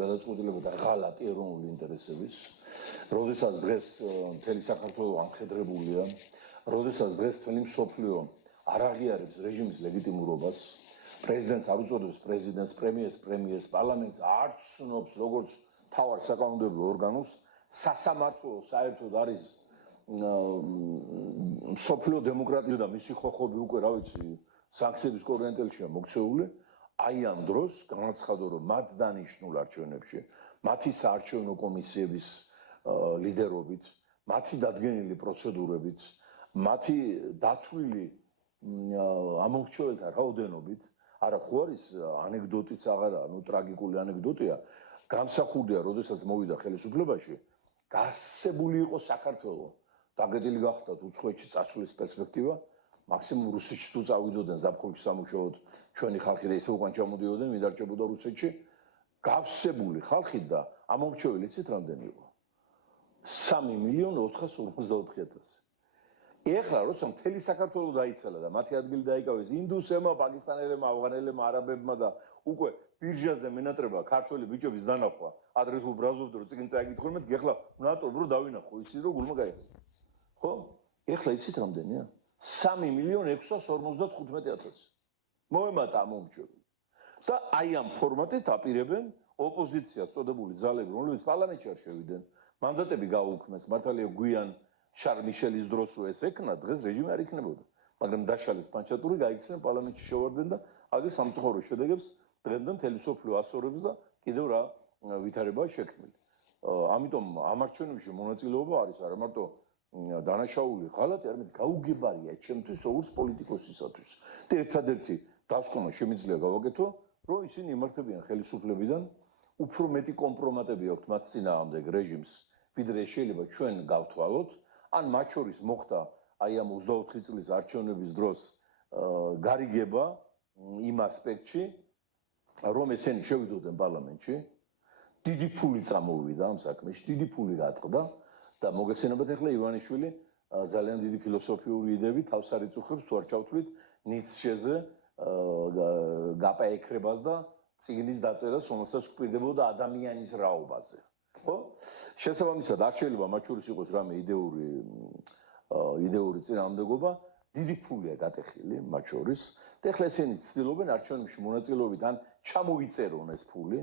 გადაწყვეტილება და ღალატი ეროვნული ინტერესების, როდესაც დღეს მთელი საქართველო ამხედრებულია, როდესაც დღეს მთელი მსოფლიო არ აღიარებს რეჟიმის ლეგიტიმურობას, პრეზიდენტს არ უწოდებს პრეზიდენტს, პრემიერს, პარლამენტს არ ცნობს როგორც მთავარ საკანონმდებლო ორგანოს, სასამართლო საერთოდ არის მსოფლიო დემოკრატია და მისი ხოხობი უკვე რა ვიცი, სანქციების კორიენტელშია მოქცეული. Აი ამ დროს განაცხადა, რომ მათ დანიშნულ არჩევნებში, მათი საარჩევნო კომისიების ლიდერობით, მათი დადგენილი პროცედურებით, მათი დათვლილი ამომრჩეველთა რაოდენობით, არა ხო არის ანეკდოტიც აღარა, ტრაგიკული ანეკდოტია, გამსახურდია, როდესაც მოვიდა ხელისუფლებაში, გასებული იყო საქართველო, დაგედილი გახდათ უცხოეთში წასვლის პერსპექტივა, მაქსიმუმ რუსეთში თუ წავიდოდნენ ზაფხულში სამუშაოდ, ჩვენი ხალხი და ისე უკან ჩამოდიოდნენ, ვინ დარჩებოდა რუსეთში, გავსებული ხალხი და ამომრჩეველი იცით რამდენი იყო? 3.454.000. ეხლა როცა მთელი საქართველო დაიცალა და მათი ადგილი დაიკავეს ინდუსებმა, პაკისტანელებმა, ავღანელებმა, არაბებმა და უკვე ბირჟაზე მენატრება ქართველი ბიჭების დანახვა, ადრე თუ ბრაზობდნენ, რომ წიგნ წაიკითხულობთ, ეხლა ნატომ რო დავინახო, იცით რომ გულმა გაიხსნა. ხო? ეხლა იცით რამდენია? 3.655.000. მოემატა ამომრჩეველი. და აი ამ ფორმატით აპირებენ ოპოზიციას წოდებული ძალები, რომლებიც პარლამენტში არ შევიდნენ, მანდატები გაუქმეს, მართალია გვიან შარლ მიშელის დროს რო ეს ეკნა, დღეს რეჟიმი არ იქნებოდა. მაგრამ დაშალეს პანჩატური, გაიქცნენ პარლამენტში შევარდნენ და აგერ სამწუხარო შედეგებს დღემდე მთელი მსოფლიო ასწორებს და კიდევ რა ვითარებაა შექმნილი. ამიტომ ამ არჩევნებში მონაწილეობა არის არა მარტო დანაშაული ღალატი, არამედ გაუგებარია ჩემთვის როგორც პოლიტიკოსისათვის. და ერთადერთი დასკვნა შემიძლია გავაკეთო, რომ ისინი იმართებიან ხელისუფლებიდან უფრო მეტი კომპრომატები აქვთ მათ წინააღმდეგ რეჟიმს, ვიდრე შეიძლება ჩვენ გავთვალოთ, ან მათ შორის მოხდა აი ამ 24 წლის არჩევნების დროს გარიგება იმ ასპექტში, რომ ესენი შევიდოდნენ პარლამენტში, დიდი ფული წამოვიდა ამ საქმეში, დიდი ფული გატყდა და მოგეხსენებათ ახლა ივანიშვილი ძალიან დიდი ფილოსოფიური იდეები თავს არ იწუხებს თუ არ ჩავთვლით ნიცშეზე გაპაექრებას და წიგნის დაწერას, რომელსაც გვპირდებოდა ადამიანის რაობაზე. ხო? შესაბამისად, არ შეიძლება მათ შორის იყოს რამე იდეური წინააღმდეგობა, დიდი ფულია გატეხილი მათ შორის და ახლა ესენი ცდილობენ არჩევნებში მონაწილეობით ან ჩამოიწერონ ეს ფული,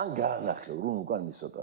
ან გაანახევრონ უკან მისატანს.